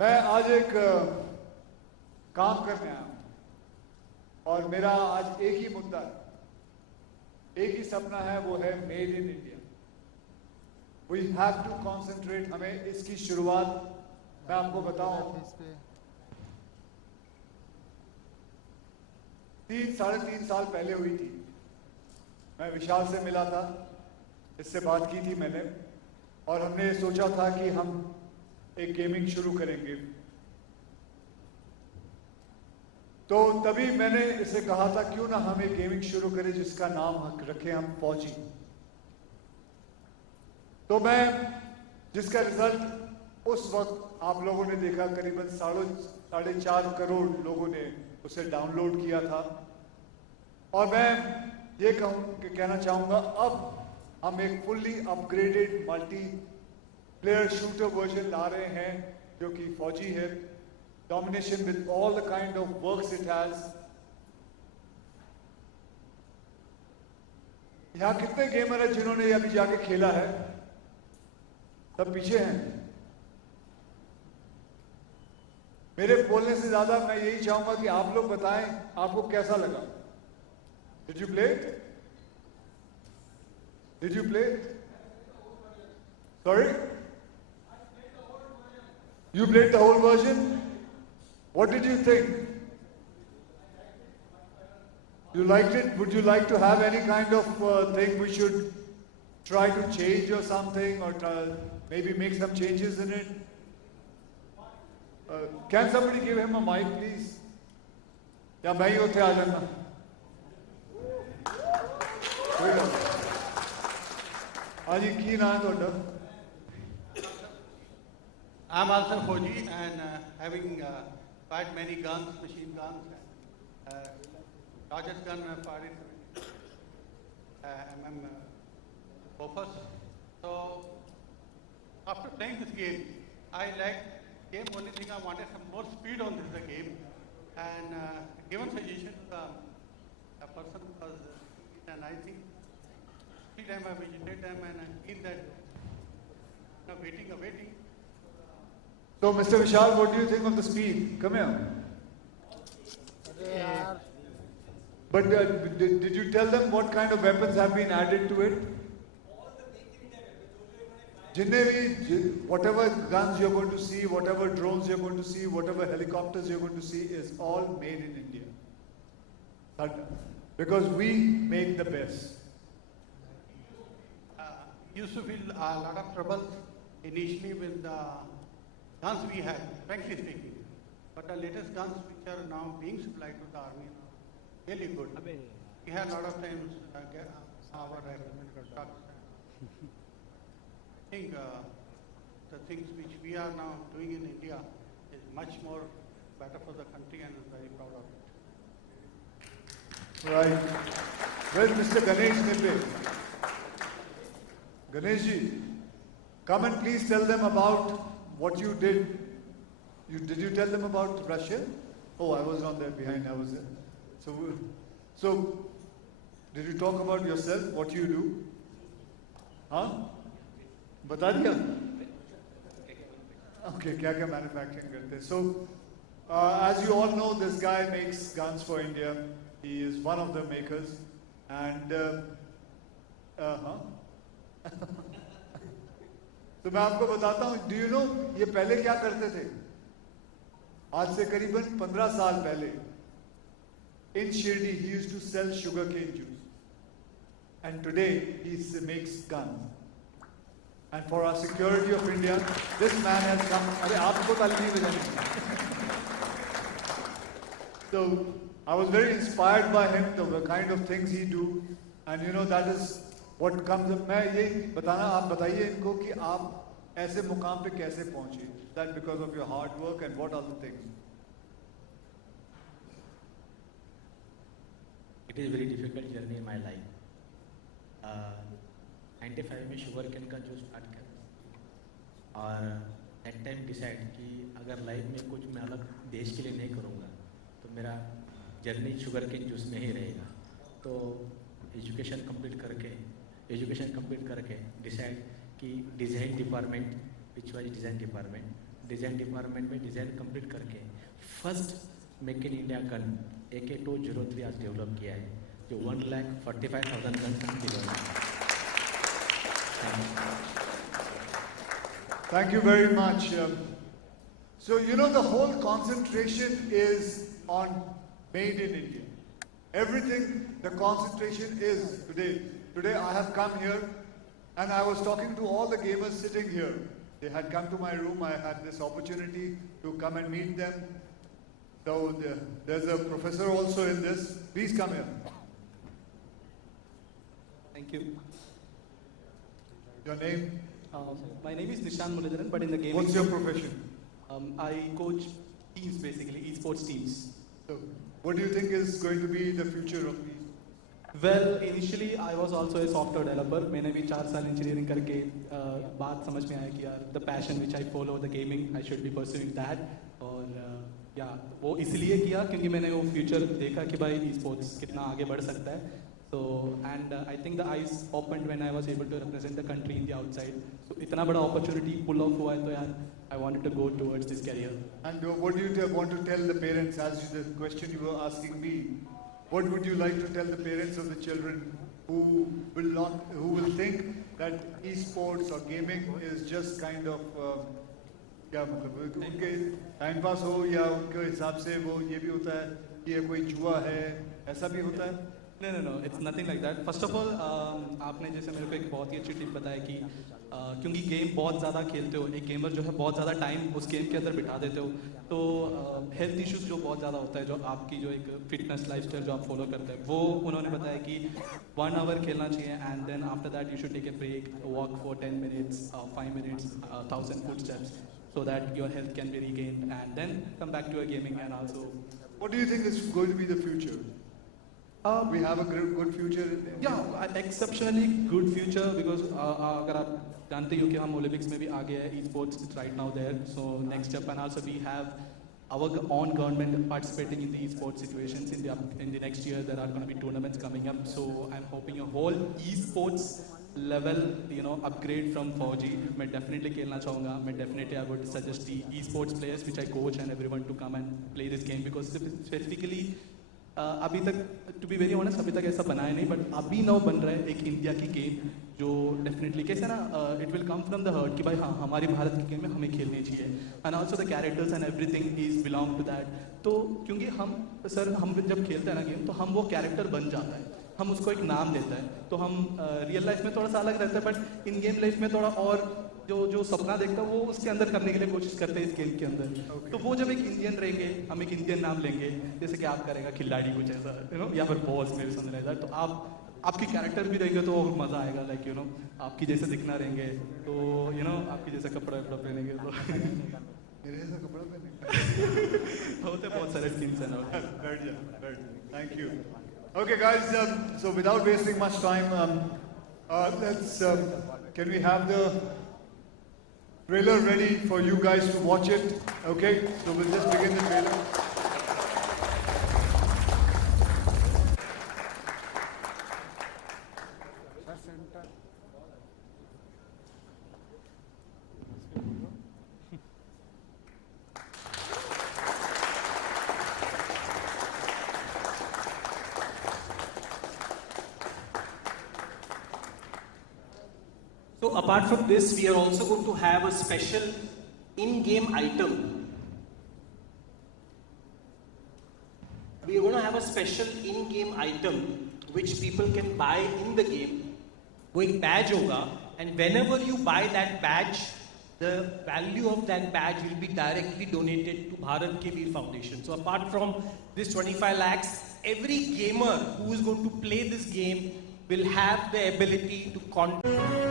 मैं आज एक काम करने आया हूं और मेरा आज एक ही मुद्दा है, एक ही सपना है, वो है made in India. We have to concentrate. हमें इसकी शुरुआत मैं आपको बताऊं 3-3.5 साल पहले हुई थी। मैं विशाल से मिला था, इससे बात की थी मैंने, और हमने सोचा था कि हम एक गेमिंग शुरू करेंगे। तो तभी मैंने इसे कहा था क्यों ना हम एक गेमिंग शुरू करें जिसका नाम रखें हम फौजी। तो मैं जिसका रिजल्ट उस वक्त आप लोगों ने देखा, करीबन 4.5 करोड़ लोगों ने उसे डाउनलोड किया था। और मैं ये कहना चाहूंगा, अब हम एक fully upgraded multi player shooter version ला रहे हैं जो कि फौजी है। Domination with all the kind of works it has. यहां कितने गेमर है जिन्होंने अभी जाके खेला है? सब पीछे हैं। मेरे बोलने से ज्यादा मैं यही चाहूंगा कि आप लोग बताएं आपको कैसा लगा। Did you play? Did you play? Sorry? You played the whole version? What did you think? You liked it? Would you like to have any kind of thing we should try to change or something, or maybe make some changes in it? Can somebody give him a mic, please? या मैं ही उठे आ जाना? हाँ जी, की नाम है ਤੁਹਾਡਾ? I'm also Fauji and having fired many guns, machine guns, largest gun fired in Bofors. So after playing this game, I liked game. Only thing I wanted some more speed on this game, and given suggestion to a person was, and I think every time I visited them and I feel that waiting. So, Mr. Vishal, what do you think of the speed? Come here. But did you tell them what kind of weapons have been added to it? Whatever guns you're going to see, whatever drones you're going to see, whatever helicopters you're going to see is all made in India. Because we make the best. Used to feel a lot of trouble initially with the guns we had, frankly speaking. But the latest guns which are now being supplied to the army are really good. We had a lot of times our trucks. I think the things which we are now doing in India is much more better for the country, and I'm very proud of it. Right. Where's Mr. Ganesh Nibbe? Ganesh ji, come and please tell them about what you did. Did you tell them about Russia? Oh, I was not there behind, I was there. So did you talk about yourself, what you do? Huh? बता दिया? Okay, क्या manufacturing करते हैं? So, as you all know, this guy makes guns for India. He is one of the makers. And, तो मैं आपको बताता हूँ, do you know ये पहले क्या करते थे? आज से करीबन 15 साल पहले in Shirdi he used to sell sugarcane juice, and today he makes guns. And for our security of India, this man has come. अरे आपको ताली नहीं बजानी. So I was very inspired by him, the kind of things he do, and you know that is what comes up. मैं ये बताना, आप बताइए इनको कि आप ऐसे मुकाम पे कैसे पहुंचे? That because of your hard work and what other things? It is very difficult journey in my life. 95 में शुगर केन का जो स्टार्ट किया और एट टाइम डिसाइड कि अगर लाइफ में कुछ मैं अलग देश के लिए नहीं करूँगा तो मेरा जर्नी शुगर केन जूस में ही रहेगा। तो एजुकेशन कंप्लीट करके डिसाइड कि design department, which was design department, design department में डिज़ाइन कंप्लीट करके first make in India gun AK-203 आज डेवलप किया है, जो 1,45,000 गन तक develop. Thank you very much. So, you know, the whole concentration is on made in India. Everything, the concentration is today. Today I have come here and I was talking to all the gamers sitting here. They had come to my room. I had this opportunity to come and meet them. So there's a professor also in this. Please come here. Thank you. Your name? My name is Nishan Muradharan, but in the gaming... What's your profession? I coach teams, basically, esports teams. So, what do you think is going to be the future of these? Well, initially I was also a software developer. मैंने भी 4 साल engineering करके बात समझ में आया कि यार the passion which I follow, the gaming, I should be pursuing that. और या वो इसलिए किया क्योंकि मैंने वो future देखा कि भाई esports कितना आगे बढ़ सकता है. So and I think the eyes opened when I was able to represent the country in the outside. So इतना बड़ा opportunity pull off हुआ है तो यार I wanted to go towards this career. And what do you want to tell the parents, as the question you were asking me, what would you like to tell the parents of the children who will think that esports or gaming is just kind of क्या मतलब उनके time pass हो या उनके हिसाब से वो ये भी होता है कि ये कोई जुआ है, ऐसा भी होता है? No, it's nothing like that. First of all, आपने जैसे मेरे को एक बहुत ही अच्छी टिप बताया कि क्योंकि गेम बहुत ज़्यादा खेलते हो, एक गेमर जो है बहुत ज़्यादा टाइम उस गेम के अंदर बिठा देते हो, तो हेल्थ इश्यूज जो बहुत ज़्यादा होता है, जो आपकी जो एक फिटनेस लाइफस्टाइल जो आप फॉलो करते हैं, वो उन्होंने बताया कि 1 आवर खेलना चाहिए and then after that you should take a break, walk for 10 minutes, 5 minutes, 1,000 footsteps, so that your health can be regained and then come back to your gaming. And also, what do you think is going to be the future? We have a good future. Yeah, exceptionally good future because अगर आप जानते हो कि हम Olympics में भी आगे हैं, esports is right now there. So next step, and also we have our own government participating in the esports situations in the next year. There are going to be tournaments coming up. So I'm hoping a whole esports level, upgrade from 4G. मैं definitely खेलना चाहूँगा. मैं definitely I would suggest the esports players which I coach and everyone to come and play this game because specifically अभी तक to be very honest अभी तक ऐसा बनाया नहीं, बट अभी नाउ बन रहा है एक इंडिया की गेम जो डेफिनेटली कैसे ना it will come from the heart कि भाई हाँ हमारी भारत की गेम में हमें खेलनी चाहिए and also the characters and everything is belong to that. तो क्योंकि हम जब खेलते हैं ना गेम तो हम वो कैरेक्टर बन जाता है, हम उसको एक नाम देता है, तो हम रियल लाइफ में थोड़ा सा अलग रहता है बट इन गेम लाइफ में थोड़ा और जो सपना देखता है वो उसके अंदर करने के लिए कोशिश करते हैं इस गेम के अंदर. तो वो जब एक इंडियन रहेंगे, हम एक इंडियन नाम लेंगे, जैसे कि आप करेगा खिलाड़ी कुछ ऐसा या फिर बॉस में भी समझ रहा है, तो आपकी कैरेक्टर भी रहेंगे तो और मजा आएगा. लाइक आपकी जैसे दिखना रहेंगे तो आपकी जैसे कपड़ा पहनेंगे तो मेरे जैसा कपड़ा पहनेंगे होते बहुत सारे टीम्स हैं. बैठ जा. Thank you. Okay guys, so without wasting much time, let's can we have the trailer ready for you guys to watch it? Okay, so we'll just begin the trailer. So apart from this, we are also going to have a special in-game item. We are going to have a special in-game item which people can buy in the game. वो एक badge होगा, and whenever you buy that badge, the value of that badge will be directly donated to Bharat Ke Veer Foundation. So apart from this 25 lakhs, every gamer who is going to play this game will have the ability to contribute.